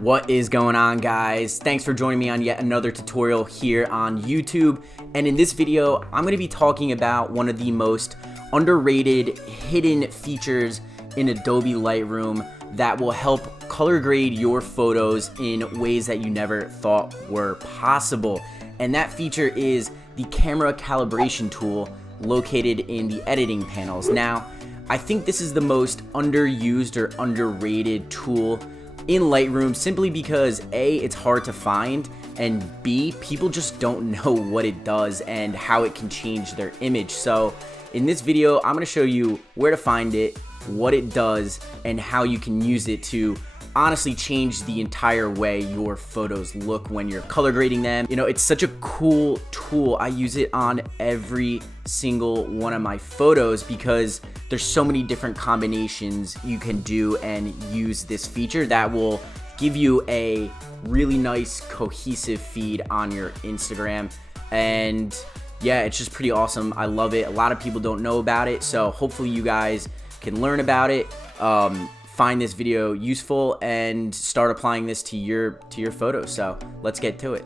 What is going on, guys? Thanks for joining me on yet another tutorial here on YouTube. And in this video, I'm going to be talking about one of the most underrated hidden features in Adobe Lightroom that will help color grade your photos in ways that you never thought were possible. And that feature is the camera calibration tool located in the editing panels. Now, I think this is the most underused or underrated tool in Lightroom simply because A, it's hard to find, and B, people just don't know what it does and how it can change their image. So in this video, I'm going to show you where to find it, what it does, and how you can use it to honestly change the entire way your photos look when you're color grading them. You know, it's such a cool tool. I use it on every single one of my photos because there's so many different combinations you can do and use this feature that will give you a really nice cohesive feed on your Instagram. And yeah, it's just pretty awesome. I love it. A lot of people don't know about it, so hopefully you guys can learn about it, find this video useful, and start applying this to your photos. So let's get to it.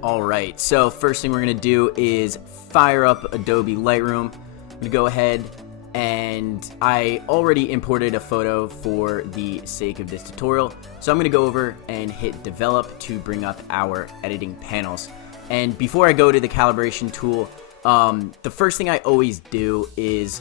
Alright, so first thing we're going to do is fire up Adobe Lightroom. I'm going to go ahead, and I already imported a photo for the sake of this tutorial. So I'm going to go over and hit develop to bring up our editing panels. And before I go to the calibration tool, the first thing I always do is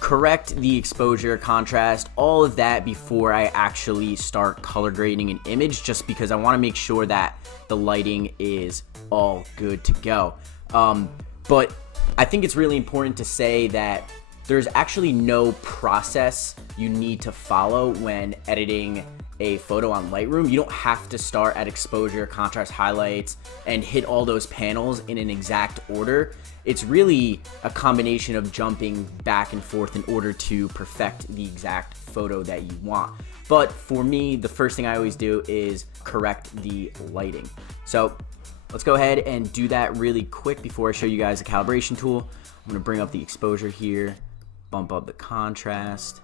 correct the exposure, contrast, all of that before I actually start color grading an image, just because I want to make sure that the lighting is all good to go. But I think it's really important to say that there's actually no process you need to follow when editing a photo on Lightroom. You don't have to start at exposure, contrast, highlights, and hit all those panels in an exact order. It's really a combination of jumping back and forth in order to perfect the exact photo that you want. But for me, the first thing I always do is correct the lighting. So let's go ahead and do that really quick before I show you guys the calibration tool. I'm going to bring up the exposure here, bump up the contrast.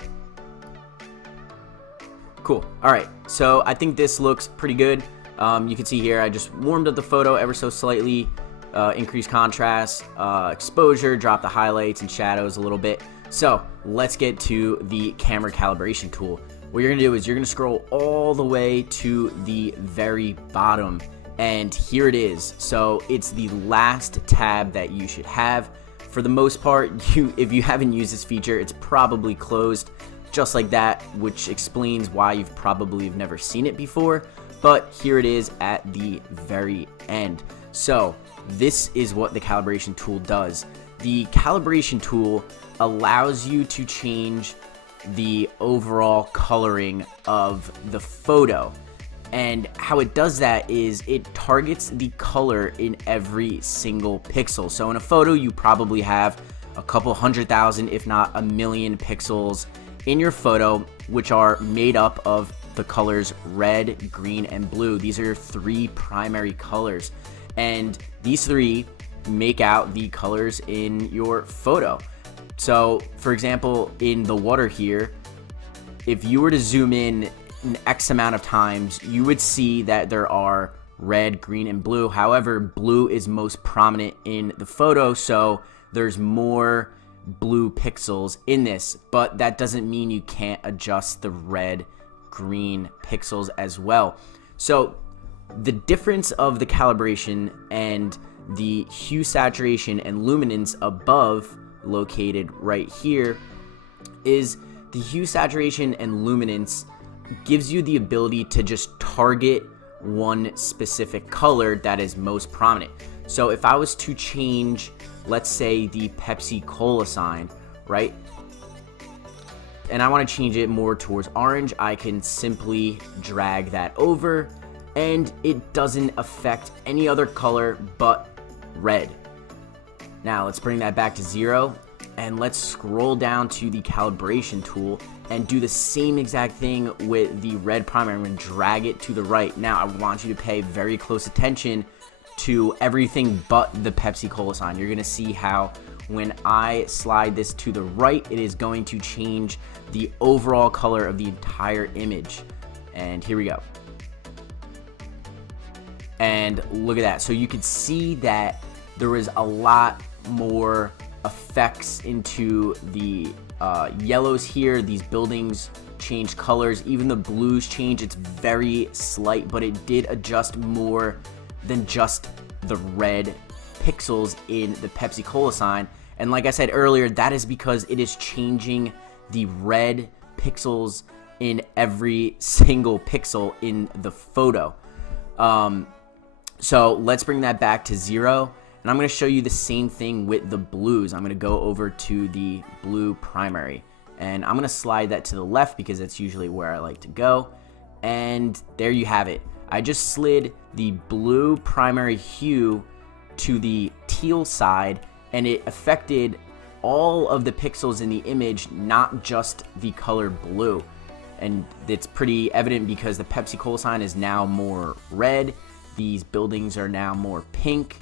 Cool. All right, so I think this looks pretty good. You can see here I just warmed up the photo ever so slightly, increased contrast, exposure, drop the highlights and shadows a little bit. So let's get to the camera calibration tool. What you're gonna do is you're gonna scroll all the way to the very bottom, and here it is. So it's the last tab that you should have. For the most part, if you haven't used this feature, it's probably closed just like that, which explains why you've probably never seen it before. But here it is at the very end. So this is what the calibration tool does. The calibration tool allows you to change the overall coloring of the photo. And how it does that is it targets the color in every single pixel. So in a photo, you probably have a couple 100,000, if not a million pixels in your photo, which are made up of the colors red, green, and blue. These are your three primary colors, and these three make out the colors in your photo. So for example, in the water here, if you were to zoom in an X amount of times, you would see that there are red, green, and blue. However, blue is most prominent in the photo, so there's more blue pixels in this, but that doesn't mean you can't adjust the red, green pixels as well. So the difference of the calibration and the hue, saturation, and luminance above, located right here, is the hue, saturation, and luminance gives you the ability to just target one specific color that is most prominent. So if I was to change, let's say, the Pepsi Cola sign, right, and I want to change it more towards orange, I can simply drag that over, and it doesn't affect any other color but red. Now let's bring that back to 0, and let's scroll down to the calibration tool and do the same exact thing with the red primer. I'm going to drag it to the right. Now, I want you to pay very close attention to everything but the Pepsi Cola sign. You're going to see how when I slide this to the right, it is going to change the overall color of the entire image. And here we go. And look at that. So you could see that there was a lot more effects into the yellows here. These buildings change colors, even the blues change. It's very slight, but it did adjust more than just the red pixels in the Pepsi Cola sign. And like I said earlier, that is because it is changing the red pixels in every single pixel in the photo. So let's bring that back to 0. And I'm going to show you the same thing with the blues. I'm going to go over to the blue primary. And I'm going to slide that to the left because that's usually where I like to go. And there you have it. I just slid the blue primary hue to the teal side, and it affected all of the pixels in the image, not just the color blue. And it's pretty evident because the Pepsi Cola sign is now more red. These buildings are now more pink.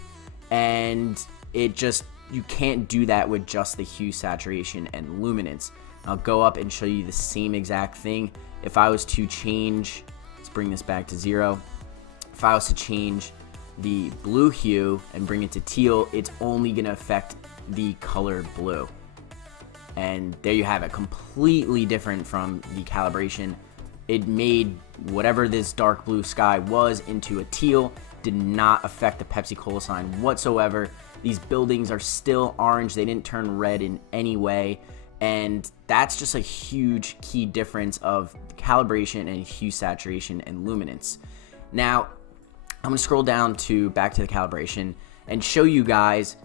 And it just, you can't do that with just the hue, saturation, and luminance. I'll go up and show you the same exact thing. If I was to change, let's bring this back to 0. If I was to change the blue hue and bring it to teal, it's only going to affect the color blue. And there you have it, completely different from the calibration. It made whatever this dark blue sky was into a teal. Did not affect the Pepsi Cola sign whatsoever. These buildings are still orange. They didn't turn red in any way. And that's just a huge key difference of calibration and hue, saturation, and luminance. Now, I'm going to scroll down to back to the calibration and show you guys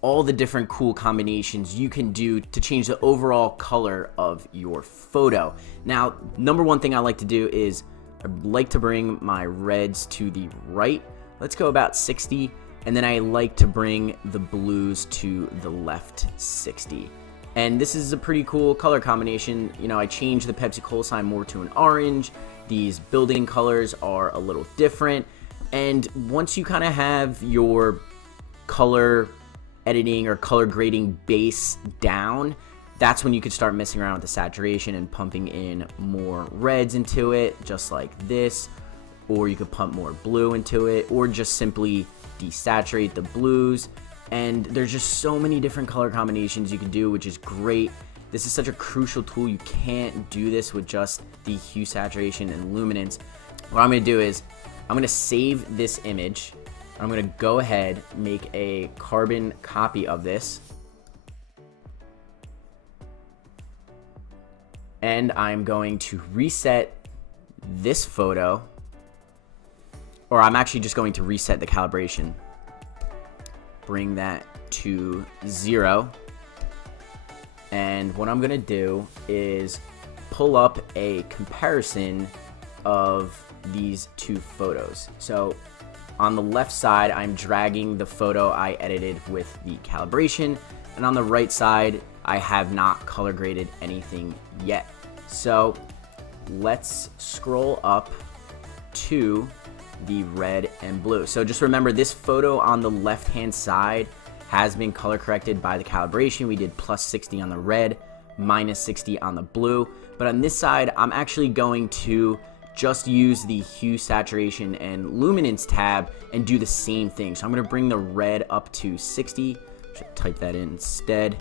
all the different cool combinations you can do to change the overall color of your photo. Now, number one thing I like to do is I like to bring my reds to the right. Let's go about 60, and then I like to bring the blues to the left 60. And this is a pretty cool color combination. You know, I changed the Pepsi Cola sign more to an orange. These building colors are a little different. And once you kind of have your color editing or color grading base down, that's when you could start messing around with the saturation and pumping in more reds into it, just like this. Or you could pump more blue into it, or just simply desaturate the blues. And there's just so many different color combinations you can do, which is great. This is such a crucial tool. You can't do this with just the hue, saturation, and luminance. What I'm going to do is I'm going to save this image. I'm going to go ahead, make a carbon copy of this. And I'm going to reset this photo. Or I'm actually just going to reset the calibration. Bring that to 0. And what I'm going to do is pull up a comparison of these two photos. So on the left side, I'm dragging the photo I edited with the calibration, and on the right side, I have not color graded anything yet. So let's scroll up to the red and blue. So just remember, this photo on the left hand side has been color corrected by the calibration. We did plus 60 on the red, minus 60 on the blue. But on this side, I'm actually going to just use the hue, saturation, and luminance tab and do the same thing. So I'm going to bring the red up to 60. Should type that in instead.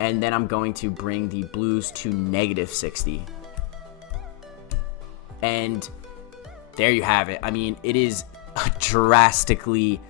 And then I'm going to bring the blues to negative 60. And there you have it. I mean, it is a drastically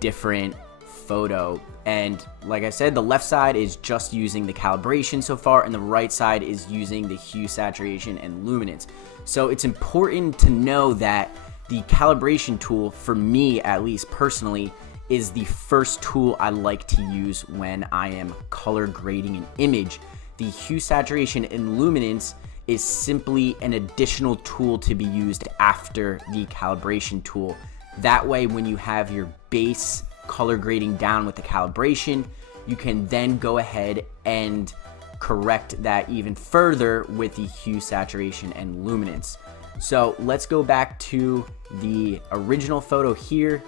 different photo. And like I said, the left side is just using the calibration so far, and the right side is using the hue, saturation, and luminance. So it's important to know that the calibration tool, for me at least personally, is the first tool I like to use when I am color grading an image. The hue, saturation, and luminance is simply an additional tool to be used after the calibration tool. That way, when you have your base color grading down with the calibration, you can then go ahead and correct that even further with the hue, saturation, and luminance. So let's go back to the original photo here.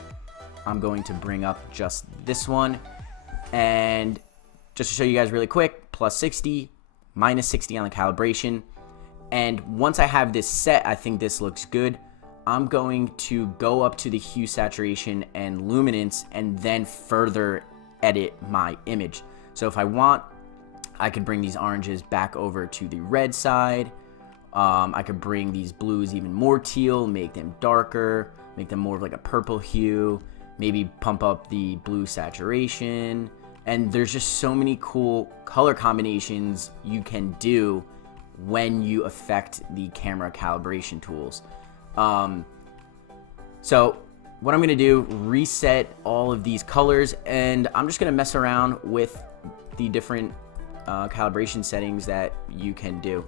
I'm going to bring up just this one, and just to show you guys really quick, plus 60, minus 60 on the calibration. And once I have this set, I think this looks good. I'm going to go up to the hue, saturation, and luminance and then further edit my image. So if I want, I could bring these oranges back over to the red side. I could bring these blues even more teal, make them darker, make them more of like a purple hue, maybe pump up the blue saturation. And there's just so many cool color combinations you can do when you affect the camera calibration tools. So what I'm gonna do, reset all of these colors, and I'm just gonna mess around with the different calibration settings that you can do.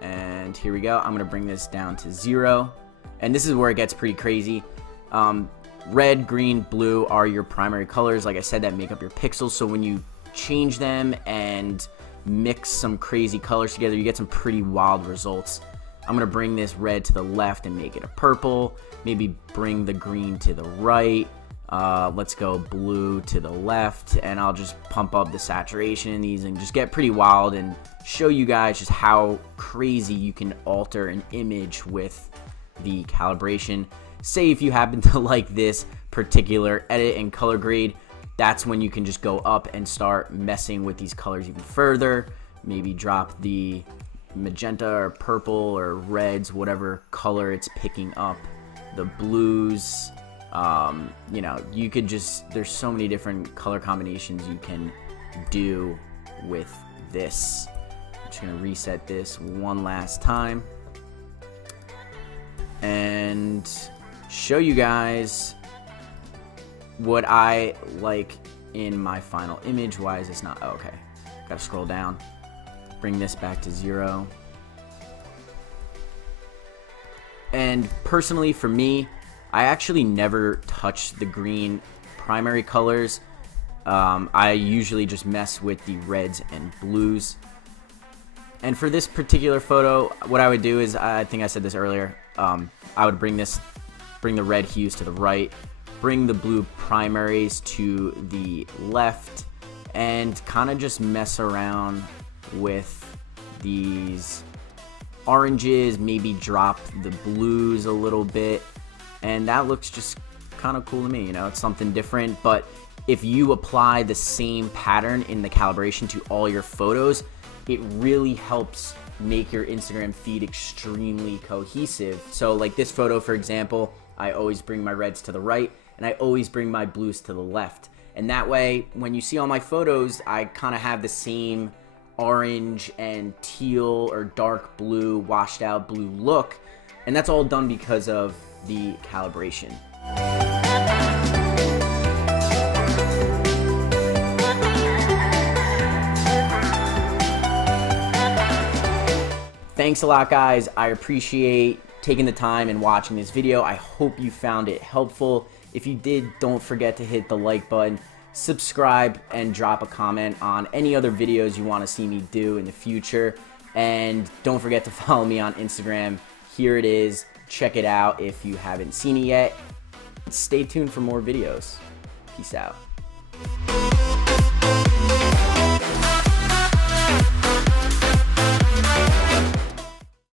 And here we go. I'm gonna bring this down to 0, and this is where it gets pretty crazy. Red, green, blue are your primary colors, like I said, that make up your pixels. So when you change them and mix some crazy colors together, you get some pretty wild results. I'm gonna bring this red to the left and make it a purple. Maybe bring the green to the right. Let's go blue to the left, and I'll just pump up the saturation in these and just get pretty wild and show you guys just how crazy you can alter an image with the calibration. Say if you happen to like this particular edit and color grade, that's when you can just go up and start messing with these colors even further. Maybe drop the magenta or purple or reds, whatever color it's picking up, the blues. You know, you could just, there's so many different color combinations you can do with this. I'm just gonna reset this one last time and show you guys what I like in my final image. Why is this not, oh, okay, gotta scroll down, bring this back to 0. And personally for me, I actually never touch the green primary colors. I usually just mess with the reds and blues. And for this particular photo, what I would do is, I think I said this earlier, I would bring the red hues to the right, bring the blue primaries to the left, and kind of just mess around with these oranges, maybe drop the blues a little bit, and that looks just kind of cool to me. You know, it's something different. But if you apply the same pattern in the calibration to all your photos, it really helps make your Instagram feed extremely cohesive. So like this photo, for example, I always bring my reds to the right and I always bring my blues to the left. And that way, when you see all my photos, I kind of have the same orange and teal or dark blue, washed out blue look. And that's all done because of the calibration. Thanks a lot, guys. I appreciate taking the time and watching this video. I hope you found it helpful. If you did, don't forget to hit the like button, subscribe, and drop a comment on any other videos you want to see me do in the future. And don't forget to follow me on Instagram. Here it is. Check it out if you haven't seen it yet. Stay tuned for more videos. Peace out.